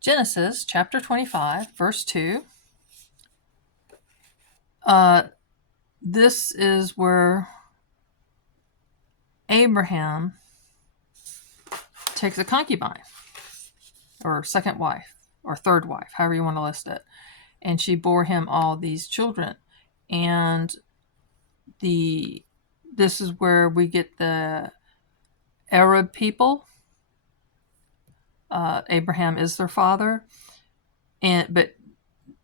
Genesis chapter 25, verse 2. This is where Abraham takes a concubine, or second wife, or third wife, however you want to list it. And she bore him all these children. And this is where we get the Arab people. Abraham is their father, but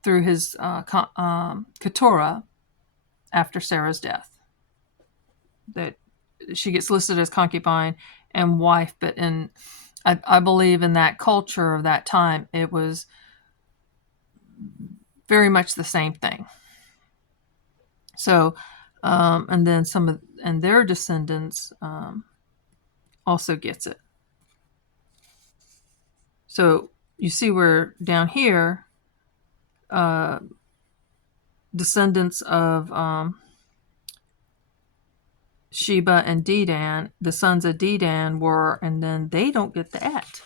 through his Keturah, after Sarah's death, that she gets listed as concubine and wife. But I believe in that culture of that time, it was very much the same thing. So, and then and their descendants also gets it. So you see where down here, descendants of Sheba and Dedan, the sons of Dedan were, and then they don't get the Et.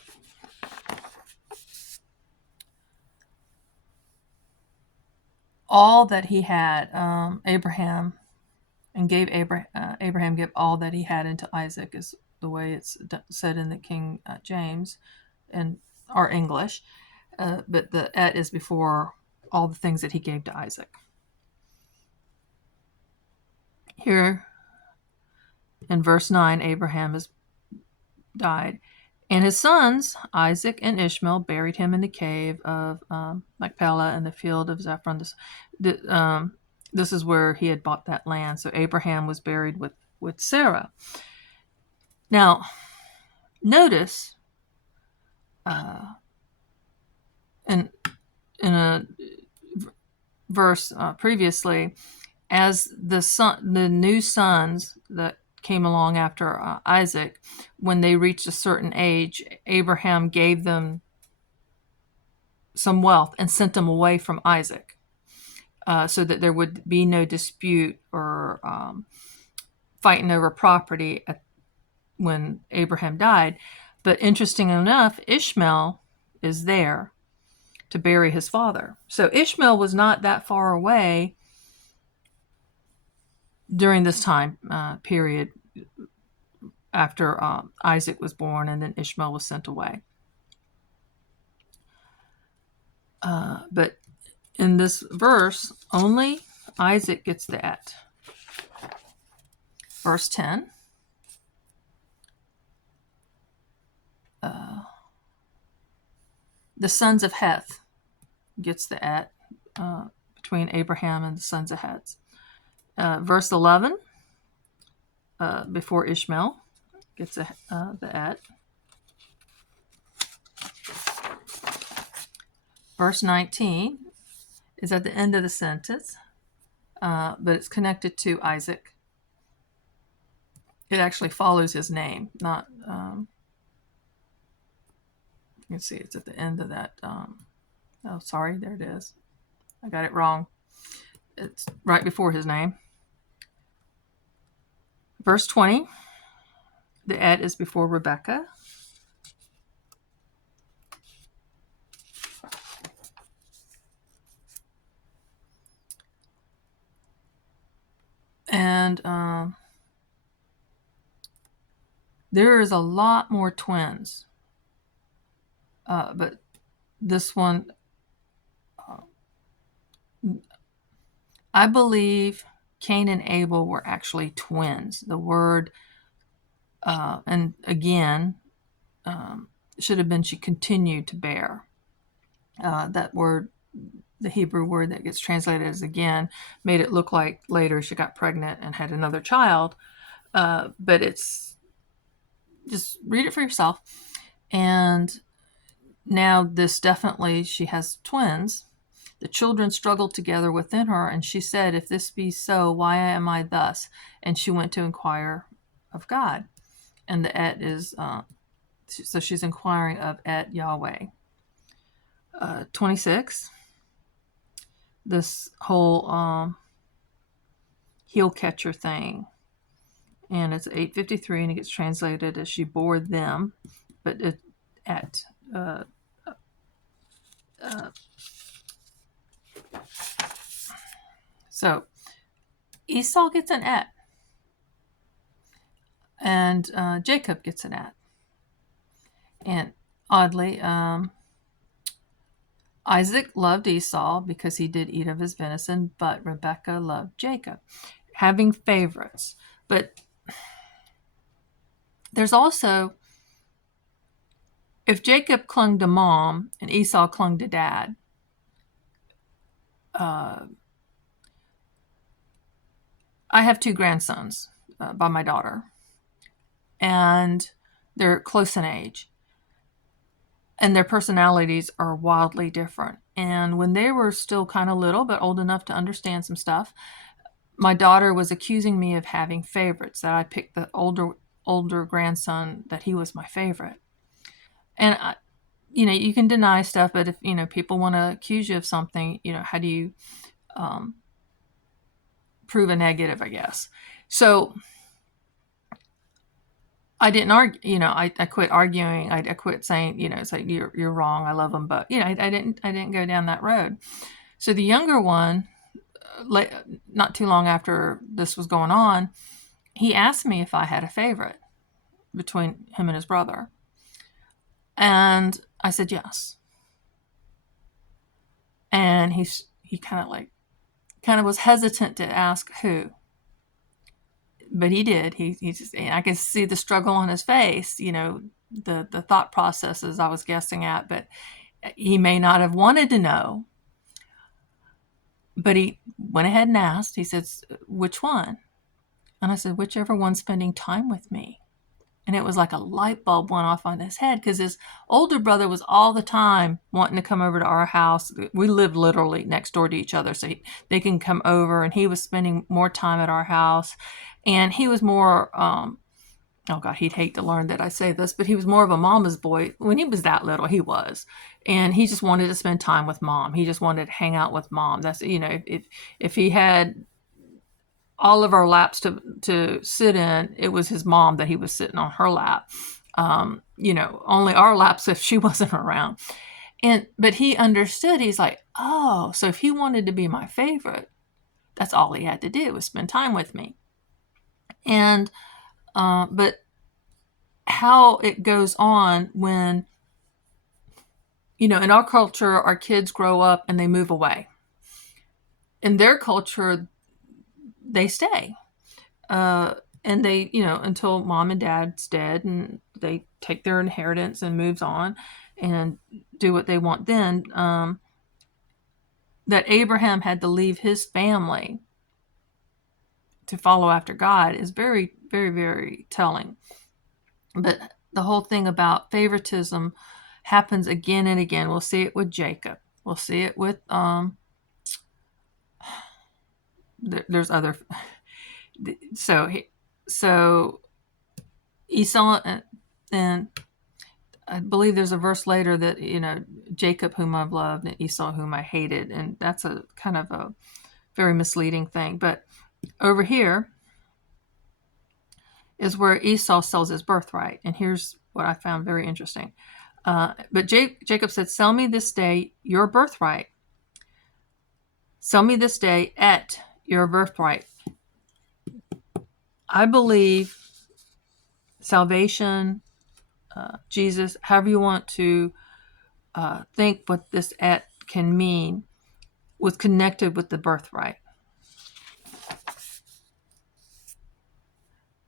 All that he had, Abraham, and gave Abraham give all that he had into Isaac, is the way it's said in the King James and our English. But the Et is before all the things that he gave to Isaac. Here in verse 9, Abraham has died, and his sons, Isaac and Ishmael, buried him in the cave of Machpelah in the field of Zephron. This is where he had bought that land. So Abraham was buried with Sarah. Now, notice in a verse previously, as the new sons that came along after Isaac, when they reached a certain age, Abraham gave them some wealth and sent them away from Isaac, so that there would be no dispute or fighting over property when Abraham died. But interesting enough, Ishmael is there to bury his father. So Ishmael was not that far away during this time period after Isaac was born, and then Ishmael was sent away. But in this verse, only Isaac gets the Et. Verse 10. The sons of Heth gets the Et between Abraham and the sons of Heth. Verse 11, before Ishmael gets the Et. Verse 19 is at the end of the sentence, but it's connected to Isaac. It actually follows his name, not... you can see it's at the end of that. Oh, sorry, there it is. I got it wrong. It's right before his name. Verse 20, the Et is before Rebekah. And there is a lot more twins. But this one, I believe Cain and Abel were actually twins. The word, and again, should have been she continued to bear. That word, the Hebrew word that gets translated as again, made it look like later she got pregnant and had another child. But it's, just read it for yourself. And now this definitely, she has twins. The children struggled together within her, and she said, if this be so, why am I thus? And she went to inquire of God. And the Et is, so she's inquiring of Et Yahweh. 26, this whole heel catcher thing. And it's 8:53, and it gets translated as she bore them, but Et So Esau gets an et, and Jacob gets an et. And oddly, Isaac loved Esau because he did eat of his venison, but Rebekah loved Jacob, having favorites. But there's also, if Jacob clung to mom and Esau clung to dad, I have 2 grandsons by my daughter, and they're close in age, and their personalities are wildly different. And when they were still kind of little, but old enough to understand some stuff, my daughter was accusing me of having favorites, that I picked the older grandson, that he was my favorite. And you can deny stuff, but if people want to accuse you of something, how do you prove a negative, I guess. So I didn't argue. I quit arguing. I quit saying, it's like you're wrong. I love them, but I didn't go down that road. So the younger one, not too long after this was going on, he asked me if I had a favorite between him and his brother, and I said yes. And he kind of was hesitant to ask who, but he did. He just, I could see the struggle on his face, the thought processes I was guessing at, but he may not have wanted to know. But he went ahead and asked. He says, which one? And I said, whichever one's spending time with me. And it was like a light bulb went off on his head, because his older brother was all the time wanting to come over to our house. We lived literally next door to each other, so they can come over, and he was spending more time at our house. And he was more, oh God, he'd hate to learn that I say this, but he was more of a mama's boy. When he was that little, he was. And he just wanted to spend time with mom. He just wanted to hang out with mom. That's, if he had all of our laps to sit in, it was his mom that he was sitting on her lap. Only our laps if she wasn't around. But he understood. He's like, oh, so if he wanted to be my favorite, that's all he had to do was spend time with me. And but how it goes on when, in our culture, our kids grow up and they move away. In their culture, they stay. And they, until mom and dad's dead, and they take their inheritance and moves on and do what they want then. That Abraham had to leave his family to follow after God is very, very, very telling. But the whole thing about favoritism happens again and again. We'll see it with Jacob. We'll see it with there's other. So Esau, and I believe there's a verse later that Jacob whom I've loved and Esau whom I hated, and that's a kind of a very misleading thing. But over here is where Esau sells his birthright, and here's what I found very interesting. But Jacob said, "Sell me this day your birthright. Sell me this day at your birthright." I believe salvation, Jesus, however you want to think what this at can mean, was connected with the birthright.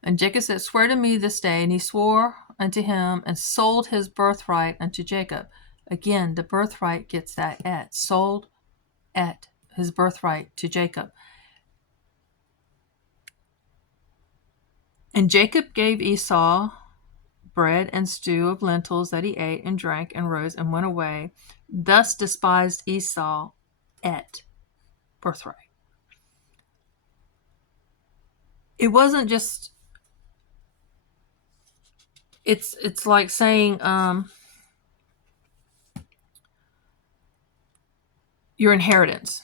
And Jacob said, "Swear to me this day." And he swore unto him and sold his birthright unto Jacob. Again, the birthright gets that at. Sold at his birthright to Jacob. And Jacob gave Esau bread and stew of lentils that he ate and drank and rose and went away. Thus despised Esau at birthright. It wasn't just, it's like saying your inheritance.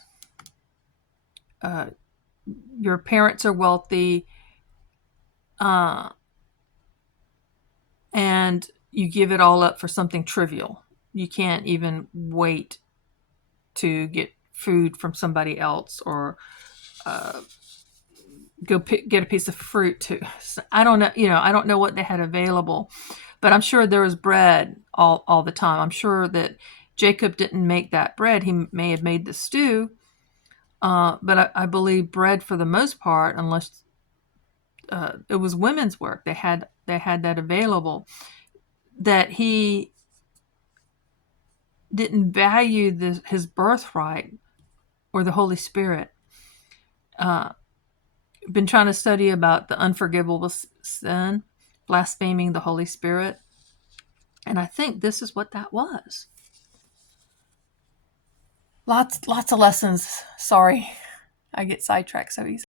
Your parents are wealthy, and you give it all up for something trivial. You can't even wait to get food from somebody else, or go get a piece of fruit too. I don't know, I don't know what they had available, but I'm sure there was bread all the time. I'm sure that Jacob didn't make that bread. He may have made the stew, but I believe bread for the most part, unless it was women's work, they had that available. That he didn't value his birthright or the Holy Spirit. Been trying to study about the unforgivable sin, blaspheming the Holy Spirit, and I think this is what that was. Lots of lessons. Sorry, I get sidetracked so easily.